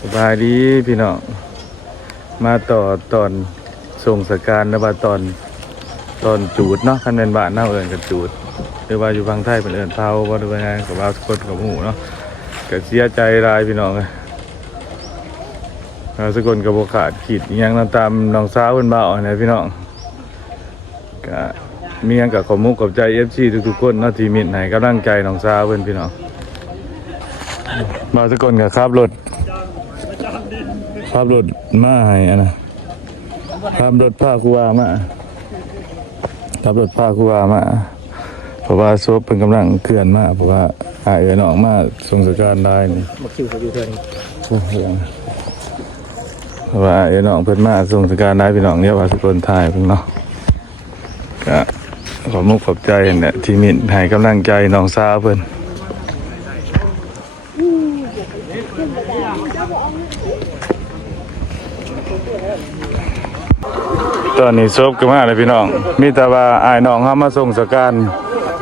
สบายดีพี่น้องมาต่อตอนส่งสการนะว่าตอนจูดเนาะคันเป็นบ้านเน่าเอิญกับจูดหรือว่าอยู่ฝั่งไทยเป็นเอิญเผาว่าดูยังไงกับว่าคนกับหมูเนาะก็เสียใจรายพี่น้องเลยสกุลกับโบขาดขีดยังตามน้องสาวเป็นเบาเนี่ยพี่น้องก็มียังกับขอมุกกับใจFCทุกๆคนเนาะทีมิตรไหนกำลังใจน้องสาวเป็นพี่น้องมาสกุลกับขับรถมาให้อะนะขับรถพาครูวามาขับรถพาครูวามาเพราะว่าซบเป็นกำลังเคลื่อนมาเพราะว่าหายออกมาส่งสการได้นี่มาคิวเขาอยู่เท่านี้เพราะว่าน้องเพิ่นมาส่งสการได้พี่น้องเนี่ยว่าสกุลไทยเพิ่นเนาะก็ขอมุกขอบใจเนี่ยที่มิตรให้กำลังใจน้องสาวเพิ่นตอนนี้ซบกันมาเลยพี่น้องมีแต่ว่าอ้ายน้องเฮามาส่งสการ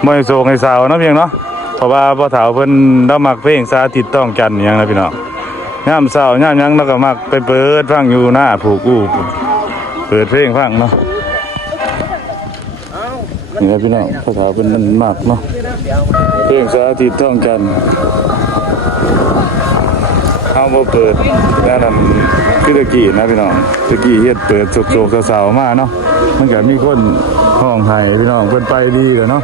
บ่ให้ส่งให้สาวเนาะเพียงเนาะเพราะว่าพ่อเฒ่าเพิ่นเรามักเพลงสาธิตต้องจันทร์หยังนะพี่น้องยามเช้ายามหยังเราก็มักไปเปิดฟังอยู่หน้าผูกอู้เปิดเพลงฟังเนาะนี่นะพี่น้องพ่อเฒ่าเพิ่นมันมักเนาะเพลงสาธิตต้องจันทร์เฮาบ่เปิดแนะนำคือตะกี้นะพี่น้องตะกี้เฮ็ดเปิดโศกๆสาวๆมาเนาะมันก็มีคนห้องไห้พี่น้องเพิ่นไปดีแล้วเนาะ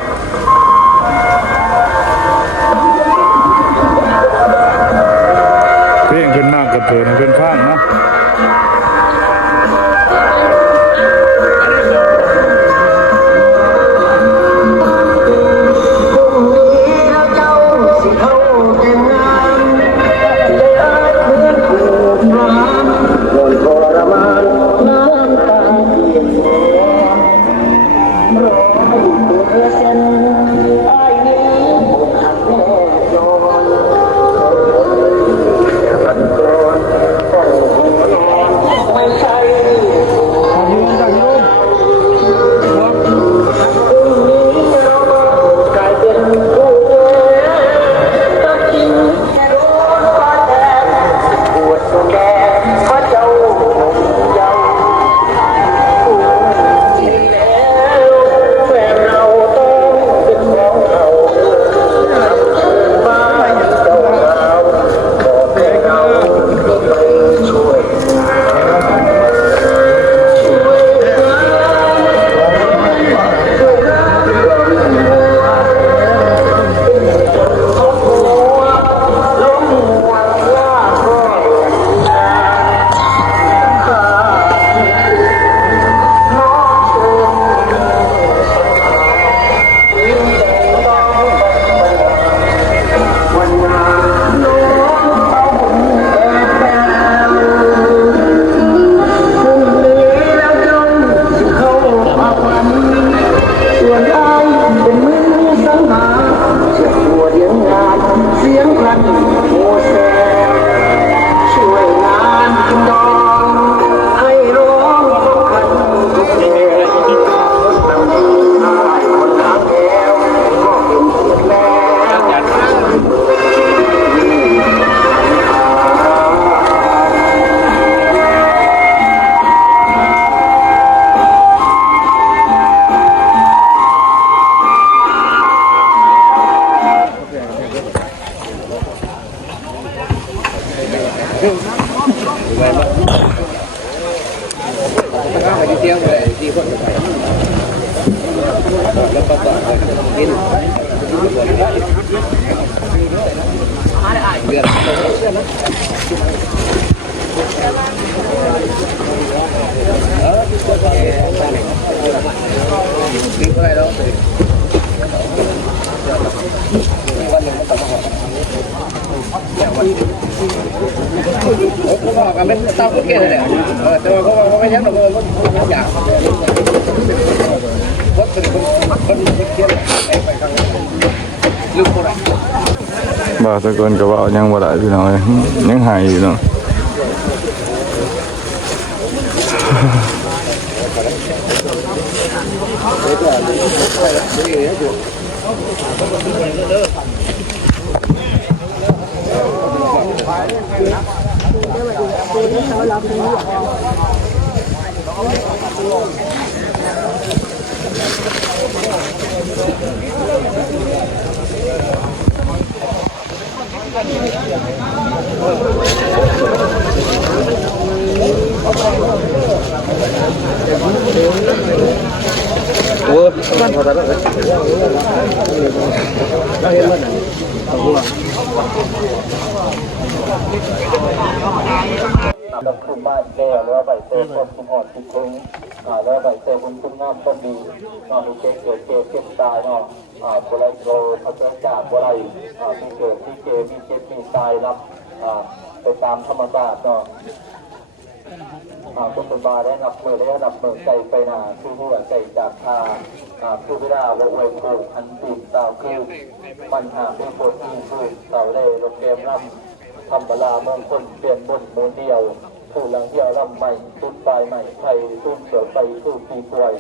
เพลงเพิ่นมากกับเพิ่นเพิ่นฟังเนาะเขาบอกกันไม่ต้องพูดเก่งเลยแต่ว่าเขาไม่ยั้งหรอกเขาอยากคนเที่ยวไปข้างลูกคนบ่าวสกุลก็ว่ายังบ่ได้พี่น้องยังหายอยู่เนาะ โอ้บ้านพอแล้วเราเห็นมันอ่ะเราคุมบ้านแก้วแล้วใบเตยคนคุณหอดคุณคุ้งแล้วใบเตยคุณคุ้งน้ำคนดีมีเกิดเก็บตายเนาะโบราณโลเขาจะจากโบราณมีเกิดมีเก็บมีตายรับไปตามธรรมชาติเนาะคนเป็นบาได้รับมือได้รับมือใจไปหนาคือหัวใจจากทาคือเวลาเราเวรโกอันติดสาวคือปัญหาเป็นคนที่คือสาวเล่ลงเกมร่ำทำเวลามงคลเปลี่ยนบนโมเดียวผู้หลังเที่ยวร่ำใหม่ตุ้นปลายใหม่ไทยตุ้นเสือไฟสู้ปีป่วย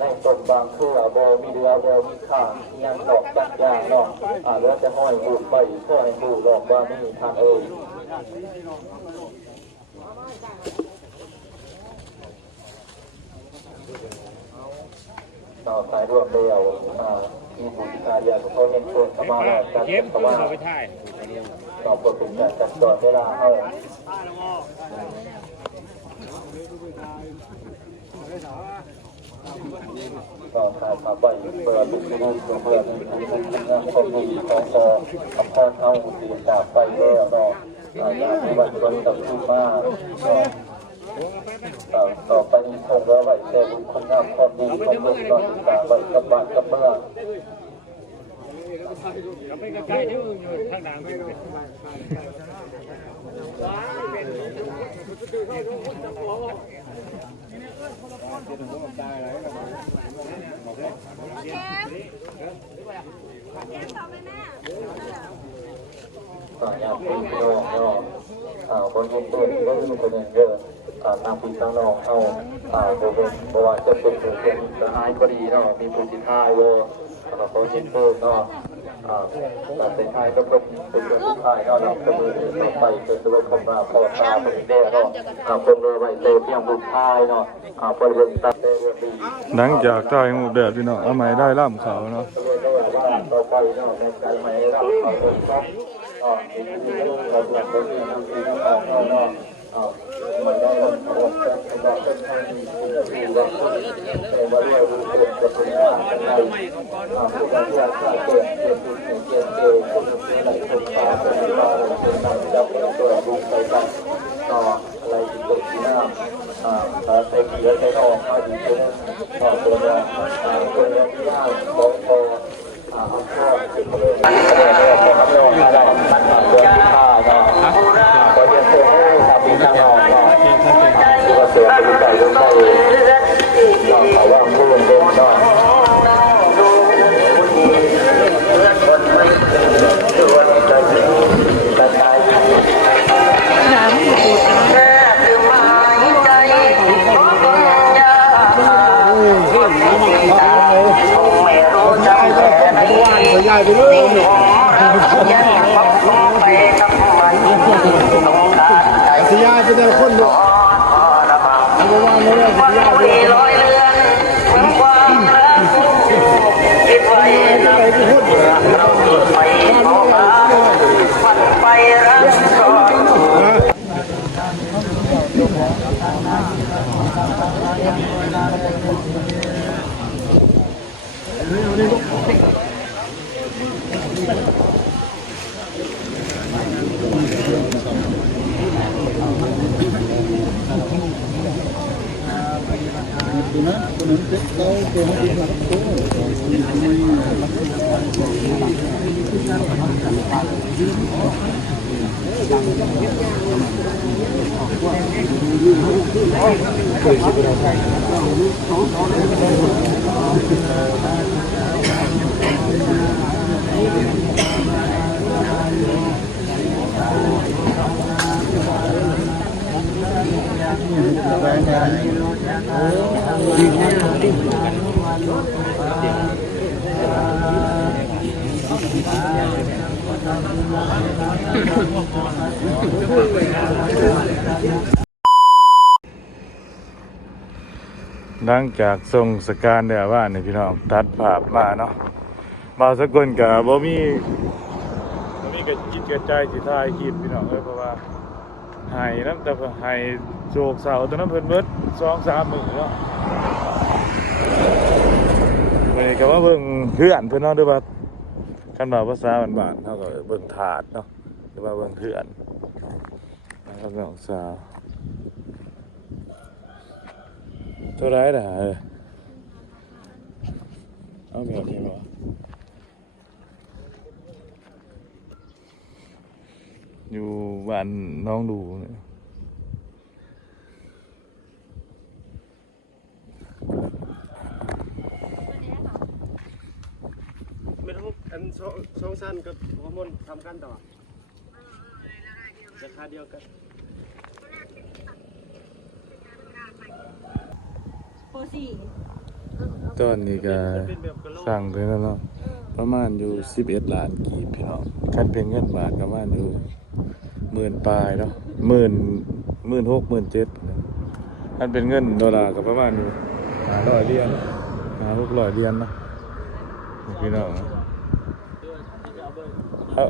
ในต้นบางเครือโบมีเรือโบมีข่ายังดอกจักยางเนาะเรือจะห้อยบูดใบข้อให้บูดอกว่ามีทางต่อสายร่วมเดียวมีบุตรชายอย่างเขาเห็นคนสมาร์ทจัดสมาร์ทต่อบทเป็นการจัดตอนเวลาเอาต่อสายขาไปเปิดลูกที่ลูกเพื่อนงานความดีของคอทำข้อเท้าเสียจากไปแล้วเนาะอย่างที่วันวันต่างขึ้นมาต่อไปนี้คงแล้วไว้แต่บุญคุณงามความดีของตนนอนตาไว้กับบ้านกับเมืองใกล้ๆที่อยู่ทางด่างอยากเป็นพี่น้องเนาะคนเย็นเดือดก็มีคนเย็นเยอะตามพี่น้องเอาโบเป็นโบว่าจะเป็นจะหายก็ดีเนาะมีผู้สิทธายโวคนเย็นเดือดเนาะการเป็นไทยก็เป็นเรื่องสุดท้ายเนาะเราจะมือต่อไปเป็นตัวคำว่าพอตาเป็นแดงเนาะคนเรือใบเตยเพียงบุญท้ายเนาะพอเรื่องตัดเรื่องดีหลังจากได้หมูแดดพี่น้องเอาไม้ได้ล่ำเขาเนาะต่อไปเนาะในใจไม่รับเขาเลยครับเราอยากเป็นน้ำที่น้ำตาเนาะไม่ได้รับผลจากการเป็นทางที่ดีว่าแต่ว่าเราดูเป็นจะเป็นอะไรผู้ใดที่อาจจะเกิดบุญเกิดคนที่ไหนคนตาเป็นตาเป็นนำจับเป็นตัวดูไปกันอะไรที่เกิดที่หน้าใส่เกียร์ใส่นอกมาดีขึ้นตัวเนี้ยตัวเนี้ยที่ห้าบอกพออันนี้พอทำลงมาได้ตัวที่ห้าเนาะตัวที่เสือให้ทำดีทางนอกเนาะตัวเสือเป็นใจลงไปเราว่าพูดเด่นเนาะใหญ่ไปเลยสิยาเป็นแต่คนดูเอาไปวางเลยสิยาไปเลย หลังจากส่งสการเดี๋ยวว่านี่พี่น้องตัดภาพมาเนาะมาสกลกับบ่มีกระจิตกระใจสิถ่ายคลิปพี่น้องเพราะว่าหายน้ำแต่หายโศกเศร้าตอนนั้นเพิ่นเบิด 2-3 มื้อเนาะมื้อนี้ก็มาเบิ่งเพื่อนเพิ่นเนาะหรือว่าคันว่าภาษาบ้านๆเฮาก็เบิ่งถาดเนาะหรือว่าเบิ่งเพื่อนนะครับน้องสาวเท่าไรล่ะเอาแบบนี้บ่อยู่บ้านน้องดูเนี่ย ไม่ต้องอันสองสั้นกับฮอร์โมนทำกันต่อราคาเดียวกัน โปรสี่ ตอนนี้ก็สั่งไปแล้วเนาะประมาณอยู่11 ล้านกีบพี่น้องคันเป็นเงินบาทประมาณอยู่10,000ปลายเนาะ16,000 17,000คันเป็นเงินดอลลาร์ก็ประมาณอยู่500 เหรียญ500-600 เหรียญเนาะพี่น้องเอา